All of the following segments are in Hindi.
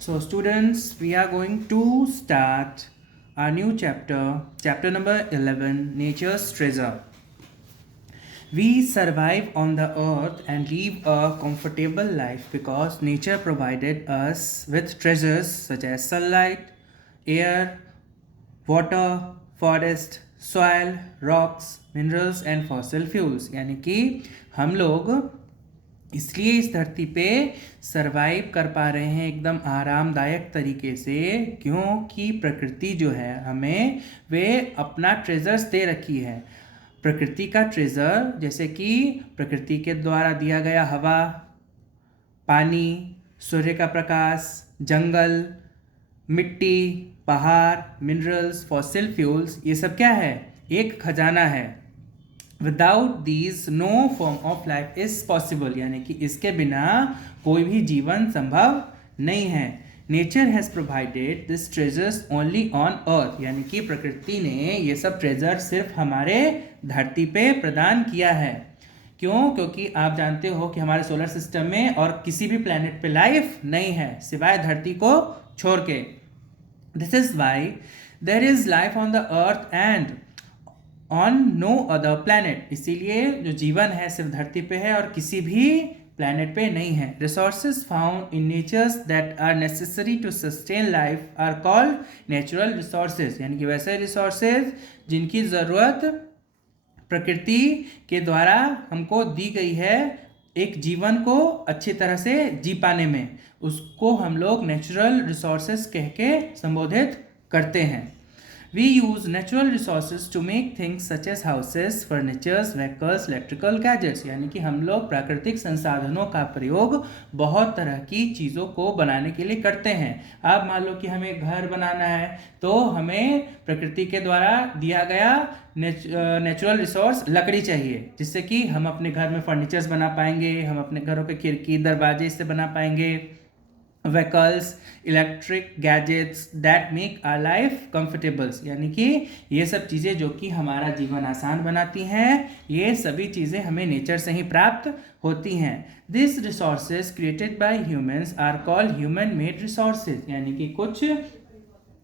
So, students, we are going to start our new chapter, chapter number 11, Nature's Treasure. We survive on the earth and live a comfortable life because nature provided us with treasures such as sunlight, air, water, forest, soil, rocks, minerals and fossil fuels. यानी कि हम लोग इसलिए इस धरती पे सरवाइव कर पा रहे हैं एकदम आरामदायक तरीके से, क्योंकि प्रकृति जो है हमें वे अपना ट्रेजर्स दे रखी है। प्रकृति का ट्रेजर जैसे कि प्रकृति के द्वारा दिया गया हवा, पानी, सूर्य का प्रकाश, जंगल, मिट्टी, पहाड़, मिनरल्स, फॉसिल फ्यूल्स, ये सब क्या है? एक खजाना है। Without these no form of life is possible, यानी कि इसके बिना कोई भी जीवन संभव नहीं है। Nature has provided this treasures only on earth, यानी कि प्रकृति ने ये सब ट्रेजर सिर्फ हमारे धरती पे प्रदान किया है। क्यों? क्योंकि आप जानते हो कि हमारे सोलर सिस्टम में और किसी भी प्लैनेट पे लाइफ नहीं है सिवाय धरती को छोड़ के। This is why there is life on the earth and on no other planet, इसीलिए जो जीवन है सिर्फ धरती पे है और किसी भी प्लैनेट पे नहीं है। Resources found in natures that are necessary to sustain life are called natural resources, यानी कि वैसे रिसोर्सेज जिनकी ज़रूरत प्रकृति के द्वारा हमको दी गई है एक जीवन को अच्छी तरह से जी पाने में, उसको हम लोग नेचुरल रिसोर्सेज कह के संबोधित करते हैं। We use natural resources to make things such as houses, furnitures, vehicles, electrical gadgets, यानी कि हम लोग प्राकृतिक संसाधनों का प्रयोग बहुत तरह की चीज़ों को बनाने के लिए करते हैं। अब मान लो कि हमें घर बनाना है तो हमें प्रकृति के द्वारा दिया गया नेचुरल रिसोर्स लकड़ी चाहिए, जिससे कि हम अपने घर में फर्नीचर्स बना पाएंगे, हम अपने घरों के खिड़की दरवाजे इससे बना पाएंगे। Vehicles, electric gadgets that make our life comfortables, यानी कि ये सब चीज़ें जो कि हमारा जीवन आसान बनाती हैं, ये सभी चीज़ें हमें नेचर से ही प्राप्त होती हैं। This resources created by humans are called human made resources, यानी कि कुछ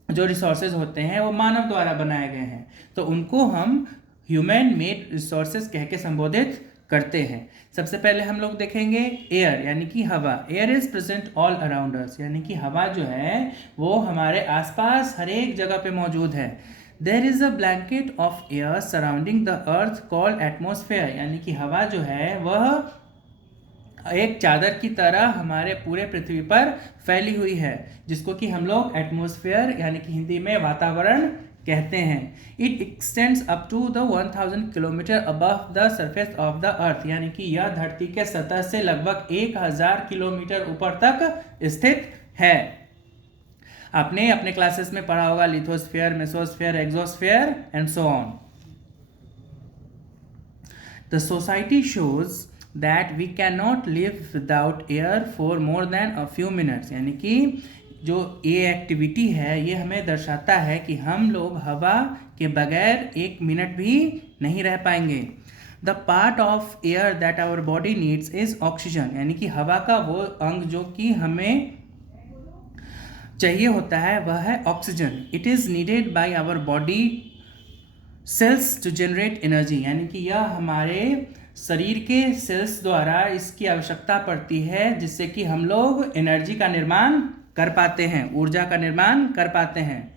जो रिसोर्सेज होते हैं वो मानव द्वारा बनाए गए हैं, तो उनको हम ह्यूमन मेड रिसोर्सेज कह के संबोधित करते हैं। सबसे पहले हम लोग देखेंगे एयर, यानी कि हवा। Air is present all around us, यानी कि हवा जो है वो हमारे आसपास हर एक जगह पे मौजूद है। There is a blanket of air surrounding the earth called atmosphere, यानी कि हवा जो है वह एक चादर की तरह हमारे पूरे पृथ्वी पर फैली हुई है, जिसको कि हम लोग एटमॉस्फेयर यानी कि हिंदी में वातावरण कहते हैं। It extends up to the 1000 kilometre above the surface of the earth, यानी कि यह धरती के सतह से लगभग 1000 किलोमीटर ऊपर तक स्थित है। आपने अपने क्लासेस में पढ़ा होगा lithosphere, mesosphere, exosphere and so on. The society shows that we can not live without air for more than a few minutes, यानी कि जो ये एक्टिविटी है ये हमें दर्शाता है कि हम लोग हवा के बगैर एक मिनट भी नहीं रह पाएंगे। The part of air that our body needs is oxygen, यानी कि हवा का वो अंग जो कि हमें चाहिए होता है वह है oxygen. It is needed by our body cells to generate energy, यानी कि यह हमारे शरीर के सेल्स द्वारा इसकी आवश्यकता पड़ती है, जिससे कि हम लोग एनर्जी का निर्माण कर पाते हैं, ऊर्जा का निर्माण कर पाते हैं।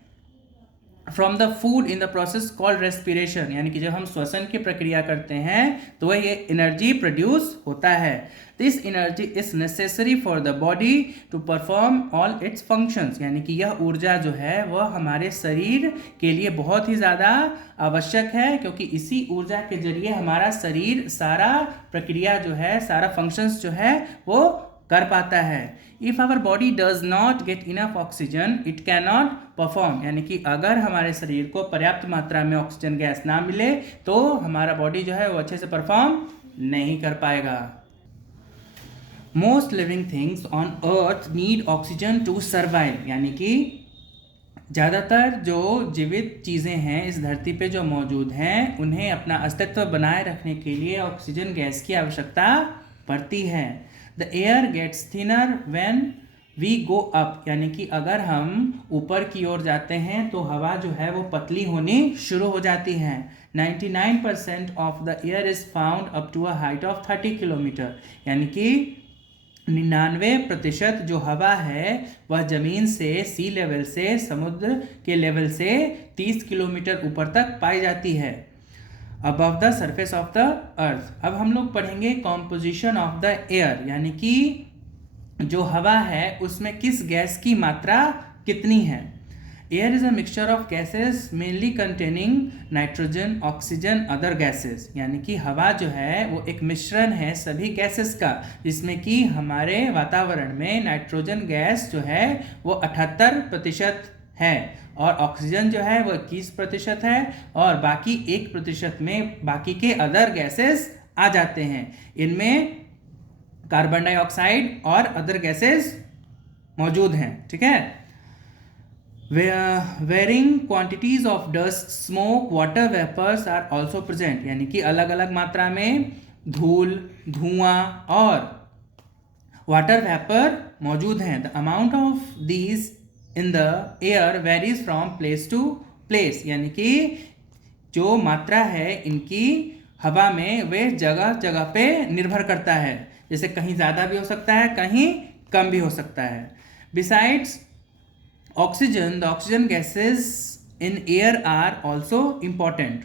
From the food in the process called respiration, यानी कि जब हम श्वसन की प्रक्रिया करते हैं तो ये एनर्जी प्रोड्यूस होता है। This energy is necessary for the body to perform all its functions, यानी कि यह ऊर्जा जो है वह हमारे शरीर के लिए बहुत ही ज़्यादा आवश्यक है, क्योंकि इसी ऊर्जा के जरिए हमारा शरीर सारा प्रक्रिया जो है, सारा फंक्शंस जो है वो कर पाता है। If our body does not get enough oxygen it can not perform, यानी कि अगर हमारे शरीर को पर्याप्त मात्रा में ऑक्सीजन गैस ना मिले तो हमारा बॉडी जो है वो अच्छे से परफॉर्म नहीं कर पाएगा। Most living things on earth need oxygen to survive, यानी कि ज़्यादातर जो जीवित चीज़ें हैं इस धरती पे जो मौजूद हैं उन्हें अपना अस्तित्व बनाए रखने के लिए ऑक्सीजन गैस की आवश्यकता पड़ती है। The air gets thinner when we go up, यानी कि अगर हम ऊपर की ओर जाते हैं तो हवा जो है वो पतली होनी शुरू हो जाती है। 99% of the air is found up to a height of 30 kilometre, यानी कि 99% जो हवा है वह जमीन से, सी लेवल से, समुद्र के लेवल से 30 किलोमीटर ऊपर तक पाई जाती है, above the surface of the अर्थ। अब हम लोग पढ़ेंगे कॉम्पोजिशन ऑफ द एयर, यानी कि जो हवा है उसमें किस गैस की मात्रा कितनी है। Air is a mixture of gases mainly containing nitrogen, oxygen, other gases, यानी कि हवा जो है वो एक मिश्रण है सभी गैसेस का, जिसमें कि हमारे वातावरण में नाइट्रोजन गैस जो है वो 78% है और ऑक्सीजन जो है वो 21% है और बाकी 1% में बाकी के अदर गैसेस आ जाते हैं। इनमें कार्बन डाइऑक्साइड और अदर गैसेस मौजूद हैं, ठीक है। Varying quantities of dust, smoke, water vapours are also present, यानी कि अलग अलग मात्रा में धूल, धुआं और वाटर वेपर मौजूद हैं। The amount of these in the air varies from place to place, यानी कि जो मात्रा है इनकी हवा में वे जगह जगह पे निर्भर करता है, जैसे कहीं ज़्यादा भी हो सकता है, कहीं कम भी हो सकता है। Besides oxygen, the oxygen gases in air are also important,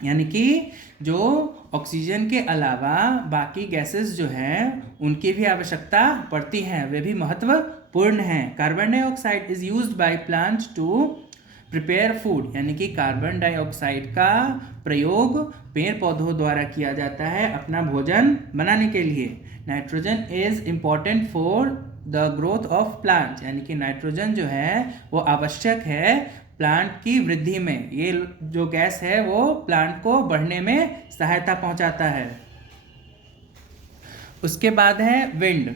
यानी कि जो ऑक्सीजन के अलावा बाकी गैसेस जो हैं उनकी भी आवश्यकता पड़ती है, वे भी महत्वपूर्ण हैं। Carbon dioxide is used by plant to prepare food, यानी कि कार्बन डाइऑक्साइड का प्रयोग पेड़ पौधों द्वारा किया जाता है अपना भोजन बनाने के लिए। Nitrogen is important for the growth of plant, यानी कि नाइट्रोजन जो है वो आवश्यक है प्लांट की वृद्धि में। ये जो गैस है वो प्लांट को बढ़ने में सहायता पहुंचाता है। उसके बाद है wind.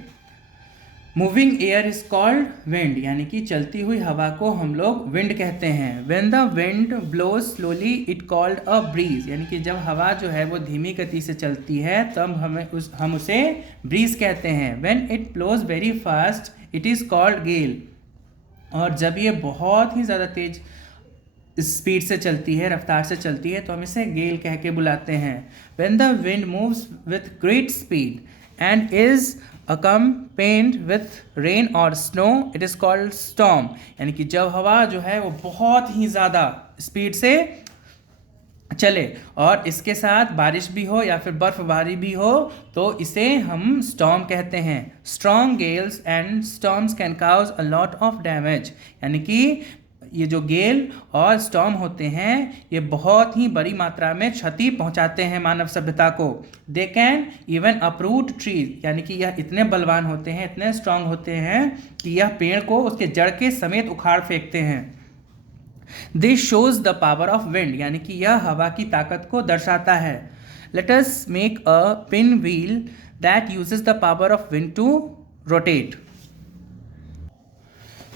Moving air is called wind, यानी कि चलती हुई हवा को हम लोग विंड कहते हैं। When the wind blows slowly it called a breeze, यानी कि जब हवा जो है वो धीमी गति से चलती है तब हम उसे ब्रीज कहते हैं। When it blows very fast it is called gale, और जब ये बहुत ही ज़्यादा तेज स्पीड से चलती है, रफ्तार से चलती है, तो हम इसे गेल कह के बुलाते हैं। When the wind moves with great speed and is accompanied with rain or snow it is called storm, यानी कि जब हवा जो है वो बहुत ही ज़्यादा स्पीड से चले और इसके साथ बारिश भी हो या फिर बर्फबारी भी हो तो इसे हम स्टॉर्म कहते हैं। Strong gales and storms can cause a lot of damage, यानी कि ये जो गेल और स्टॉर्म होते हैं ये बहुत ही बड़ी मात्रा में क्षति पहुंचाते हैं मानव सभ्यता को। They can even uproot trees, यानी कि यह इतने बलवान होते हैं, इतने स्ट्रांग होते हैं कि यह पेड़ को उसके जड़ के समेत उखाड़ फेंकते हैं। This shows the power of wind, यानी कि यह हवा की ताकत को दर्शाता है। Let us make a pin wheel that uses the power of wind to rotate.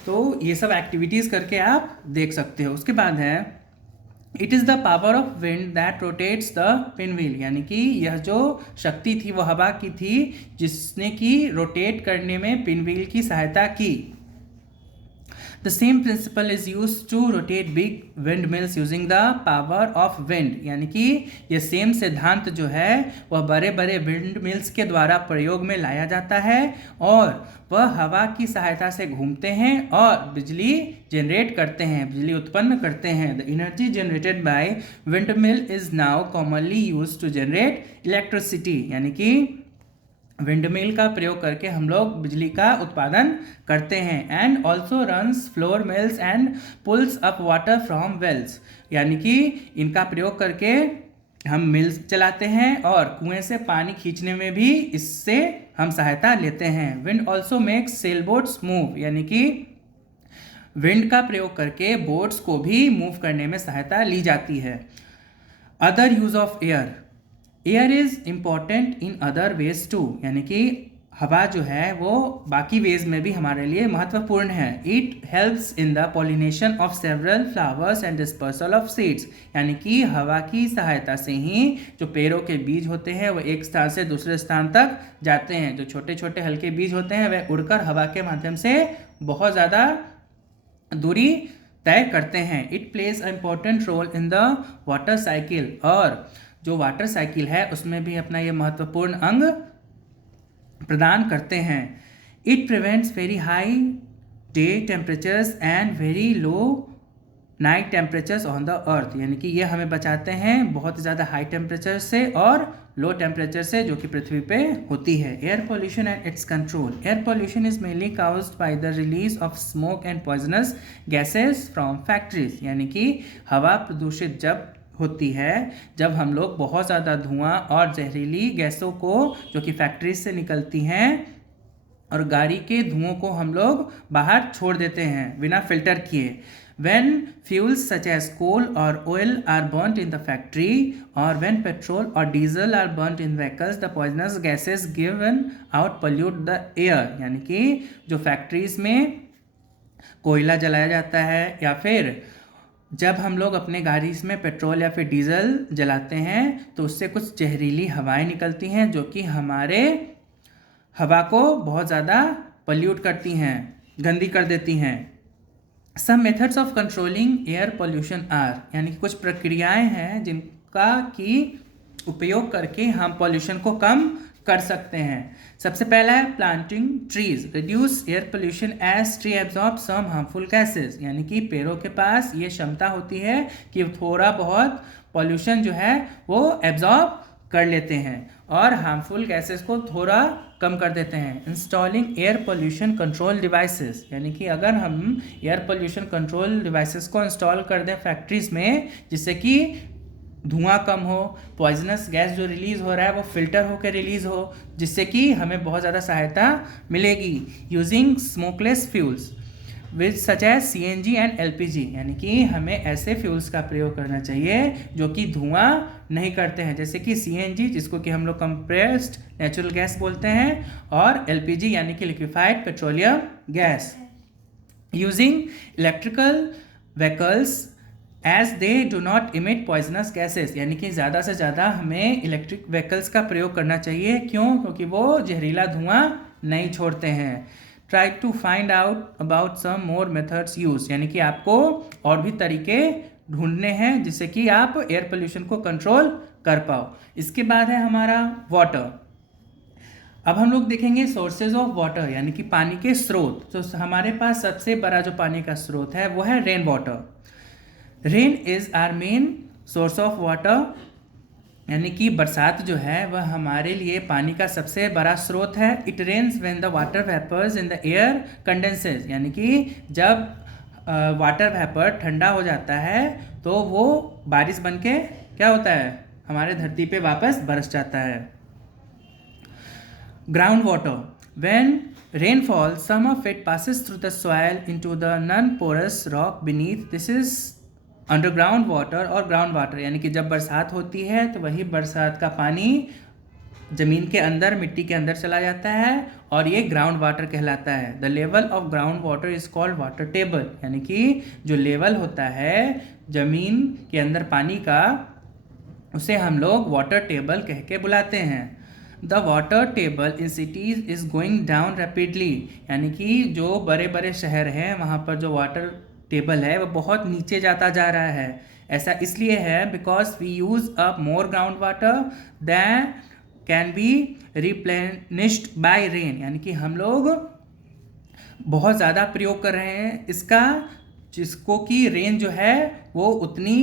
तो ये सब एक्टिविटीज़ करके आप देख सकते हो। उसके बाद है it is the power of wind that rotates the pin wheel, यानी कि यह जो शक्ति थी वो हवा की थी जिसने कि रोटेट करने में पिन व्हील की सहायता की। The same principle is used to rotate big windmills using the power of wind, यानी कि ये सेम सिद्धांत जो है वह बड़े बड़े विंड मिल्स के द्वारा प्रयोग में लाया जाता है और वह हवा की सहायता से घूमते हैं और बिजली जनरेट करते हैं, बिजली उत्पन्न करते हैं। The energy generated by windmill is now commonly used to generate electricity, यानी कि विंडमिल का प्रयोग करके हम लोग बिजली का उत्पादन करते हैं। And also runs flour mills and pulls up water from wells, यानी कि इनका प्रयोग करके हम मिल्स चलाते हैं और कुएं से पानी खींचने में भी इससे हम सहायता लेते हैं। Wind also makes sail boats move, यानी कि विंड का प्रयोग करके बोट्स को भी मूव करने में सहायता ली जाती है। Other use of air, air is important in other ways too, यानी कि हवा जो है वो बाकी वेज में भी हमारे लिए महत्वपूर्ण है। It helps in the pollination of several flowers and dispersal of seeds, यानी कि हवा की सहायता से ही जो पेड़ों के बीज होते हैं वो एक स्थान से दूसरे स्थान तक जाते हैं। जो छोटे छोटे हल्के बीज होते हैं वह उड़कर हवा के माध्यम से बहुत ज़्यादा दूरी तय करते हैं। It plays a important role in the water cycle, और जो वाटर साइकिल है उसमें भी अपना ये महत्वपूर्ण अंग प्रदान करते हैं। It prevents very high day temperatures and very low night temperatures on the earth, यानी कि ये हमें बचाते हैं बहुत ज़्यादा हाई टेम्परेचर से और लो टेम्परेचर से जो कि पृथ्वी पे होती है। Air pollution and it's control. Air pollution is mainly caused by the release of smoke and poisonous gases from factories, यानी कि हवा प्रदूषित जब होती है जब हम लोग बहुत ज़्यादा धुआं और जहरीली गैसों को जो कि फैक्ट्रीज से निकलती हैं और गाड़ी के धुओं को हम लोग बाहर छोड़ देते हैं बिना फिल्टर किए। When fuels such as coal or oil are burnt in the factory, or when petrol or diesel are burnt in vehicles, the poisonous gases given out pollute the air, यानी कि जो फैक्ट्रीज में कोयला जलाया जाता है या फिर जब हम लोग अपने गाड़ी में पेट्रोल या फिर डीजल जलाते हैं तो उससे कुछ जहरीली हवाएं निकलती हैं जो कि हमारे हवा को बहुत ज़्यादा पल्यूट करती हैं, गंदी कर देती हैं। Some methods of controlling air pollution are, यानी कि कुछ प्रक्रियाएं हैं जिनका कि उपयोग करके हम पॉल्यूशन को कम कर सकते हैं। सबसे पहला है planting trees reduce air pollution as tree absorb some harmful gases, यानी कि पेड़ों के पास ये क्षमता होती है कि थोड़ा बहुत पॉल्यूशन जो है वो एब्जॉर्ब कर लेते हैं और हार्मफुल गैसेस को थोड़ा कम कर देते हैं। Installing air pollution control devices, यानी कि अगर हम एयर पोल्यूशन कंट्रोल डिवाइसेस को इंस्टॉल कर दें फैक्ट्रीज में जिससे कि धुआं कम हो, पॉइजनस गैस जो रिलीज़ हो रहा है वो फिल्टर होकर रिलीज़ हो, जिससे कि हमें बहुत ज़्यादा सहायता मिलेगी। Using smokeless fuels which such as CNG and LPG, यानी कि हमें ऐसे फ्यूल्स का प्रयोग करना चाहिए जो कि धुआं नहीं करते हैं, जैसे कि CNG जिसको कि हम लोग कंप्रेस्ड नेचुरल गैस बोलते हैं और LPG यानी कि liquefied petroleum gas. Using electrical vehicles as they do not emit poisonous gases, यानी कि ज़्यादा से ज़्यादा हमें इलेक्ट्रिक व्हीकल्स का प्रयोग करना चाहिए। क्यों? क्योंकि वो जहरीला धुआं नहीं छोड़ते हैं। Try to find out about some more methods use, यानी कि आपको और भी तरीके ढूंढने हैं जिससे कि आप एयर पोल्यूशन को कंट्रोल कर पाओ। इसके बाद है हमारा वाटर। अब हम लोग देखेंगे सोर्सेज ऑफ वाटर, यानी कि पानी के स्रोत। तो हमारे पास सबसे बड़ा जो पानी का स्रोत है वो है rain water. Rain is our main source of water, यानी कि बरसात जो है वह हमारे लिए पानी का सबसे बड़ा स्रोत है। It rains when the water vapours in the air condenses, यानी कि जब वाटर वेपर ठंडा हो जाता है तो वो बारिश बन के क्या होता है हमारे धरती पे वापस बरस जाता है। Ground water, when rainfall some of it passes through the soil into the non-porous rock beneath, this is underground water और ग्राउंड वाटर, यानी कि जब बरसात होती है तो वही बरसात का पानी ज़मीन के अंदर मिट्टी के अंदर चला जाता है और ये ग्राउंड वाटर कहलाता है। The level of ground water is called water table, यानी कि जो लेवल होता है ज़मीन के अंदर पानी का उसे हम लोग वाटर टेबल कह के बुलाते हैं। The water table in cities is going down rapidly, यानी कि जो बड़े बड़े शहर हैं वहाँ पर जो वाटर टेबल है वो बहुत नीचे जाता जा रहा है। ऐसा इसलिए है because we use up more ground water than can be replenished by rain, यानी कि हम लोग बहुत ज़्यादा प्रयोग कर रहे हैं इसका, जिसको कि रेन जो है वो उतनी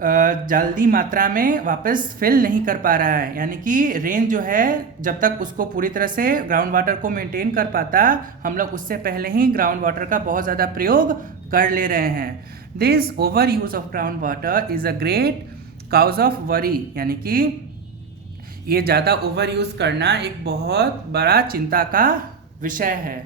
जल्दी मात्रा में वापस फिल नहीं कर पा रहा है। यानी कि रेन जो है जब तक उसको पूरी तरह से ग्राउंड वाटर को मेंटेन कर पाता, हम लोग उससे पहले ही ग्राउंड वाटर का बहुत ज़्यादा प्रयोग कर ले रहे हैं। This over use of ground water is a great cause of worry, यानी कि ये ज़्यादा ओवर यूज़ करना एक बहुत बड़ा चिंता का विषय है।